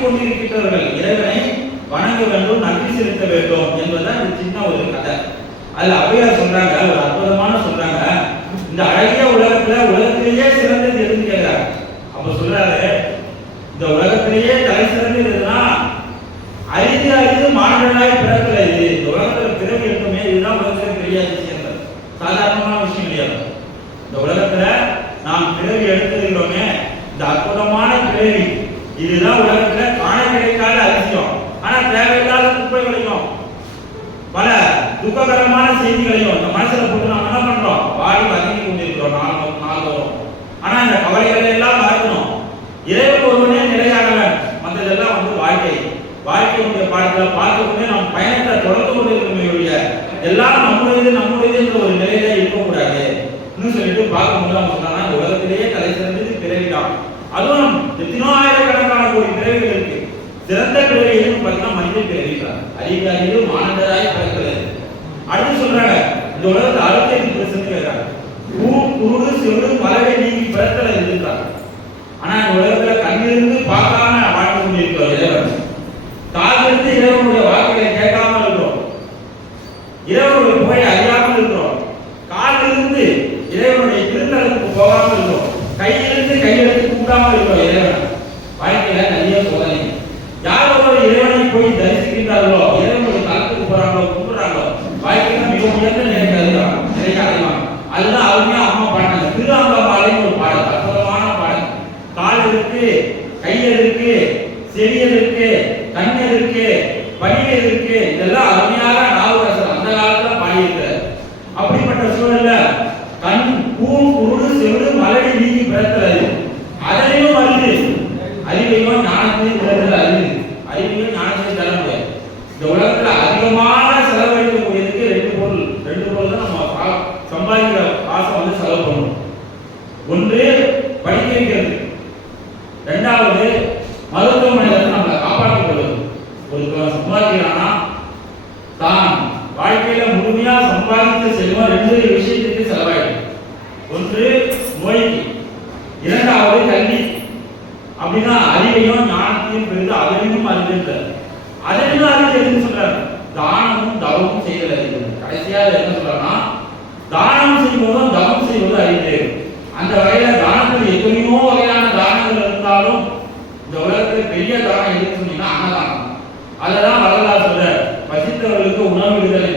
கொண்டிருக்கிறவர்கள் இறைவனை வணங்க வேண்டும் நன்றி செலுத்த வேண்டும் என்பதுதான் இது சின்ன ஒரு கதை. அதுல அவையார் சொல்றாங்க ஒரு அற்புதமான சொல்றாங்க. இந்த அழகிய உலகத்துல உலகத்திலேயே சிறந்தது எதுன்னு கேட்கிறாங்க அப்ப சொல்றாரு இந்த உலகத்திலேயே தலை சிறந்தது எதுனா அறிந்து அறிந்து மாநிலனாய் பிறக்கல இது. இந்த உலகத்துல பிறகு இருக்குமே இதுதான் உலகத்துல பெரிய விஷயங்கள் சாதாரணமான விஷயம் கிடையாது இந்த உலகத்துல நாம் பிறவி எடுத்திருக்கிறோமே இந்த அற்புதமான பிறவி இதுதான் உலகத்துல காண கிடைக்காத அதிசயம் ஆனா தேவையில்லாத குப்பைகளையும் பல துக்ககரமான செய்திகளையும் இந்த மனசுல போட்டு நாம என்ன பண்றோம்? வாடி வதங்கி கொண்டிருக்கிறோம் நாலு நாள்தோறும் ஆனா இந்த கவலைகளை எல்லாம் மறக்கணும் இறைவன் ஒருவனே நிலையானவன் மற்றதெல்லாம் வந்து வாழ்க்கை. வாழ்க்கையுடைய பாடத்துல பார்த்து கொண்டே நாம் பயணத்தை தொடர்ந்து கொண்டிருக்கணுமே எல்லாம் நம்முடையது நம்முடையது என்ற ஒரு நிலையில இருக்கக்கூடாது. இன்னும் சொல்லிட்டு பார்க்கும்போது அவங்க சொன்னாங்க உலகத்திலேயே தலை சிறந்தது பிறவிதான். அதுவும் எத்தனோ ஆயிரம் சிறந்த பிறவியிலும் எதுன்னு பார்த்தீங்கன்னா மனித பிறவி தான் அறிவு பிறக்கிறது. அடுத்து சொல்றாங்க இந்த உலகத்தை அறுபத்தைந்து பெர்சன்ட் கேட்கிறாங்க பூ குருடு செவிடு பலவை நீங்கி பிறத்தல இருந்தாங்க ஆனா இந்த உலகத்துல கண்ணிலிருந்து பார்க்காம வாழ்ந்து கொண்டிருக்கிறோம் இறைவன். காதிலிருந்து இறைவனுடைய வாக்குகளை கேட்காம இருக்கிறோம். இறைவனுடைய புகையை அறியாமல் இருக்கிறோம். காலிலிருந்து இறைவனுடைய திருத்தலத்துக்கு போகாமல் இருக்கு பணிகள் இருக்கு இதெல்லாம் அருமையாக நாவுக்கரசர் அந்த காலத்துல பாடியிருக்கார். அப்படிப்பட்ட சூழல்ல கண் பூம் குருடு செவிடு மலடி நீங்கி பிறக்கிறது. அதையும் அறிவு. அறிவையும் ஞானத்தையும் பிறந்தது அறிவு. அறிவையும் ஞானத்தையும் தர முடியாது. இந்த உலகத்துல அதிகமான செலவழிக்கக்கூடியதுக்கு ரெண்டு பொருள். ரெண்டு பொருள் தான் நம்ம பா- சம்பாதிக்கிற காசை வந்து செலவு பண்ணணும். ஒன்று படிக்க வைக்கிறது. ரெண்டாவது நோய்க்கு இரண்டாவது கல்வி. அப்படின்னா அறிவையும் ஞானத்தையும் பெறுது அதனையும் அறிவில்லை. அதனையும் எதுன்னு சொல்றாரு? தானமும் தவமும் செய்தல் அறிவு. கடைசியா என்ன சொல்றாருன்னா தானம் செய்வதும் தவம் செய்வதும் அறிவு. அந்த வகையில தானத்தில் எத்தனையோ வகையான தானங்கள் இருந்தாலும் இந்த உலகத்துல பெரிய தானம் எதுன்னு சொன்னீங்கன்னா அன்னதானம். அதெல்லாம் வரலாறு சொல்ற பசித்தவர்களுக்கு உணவு விடுதலை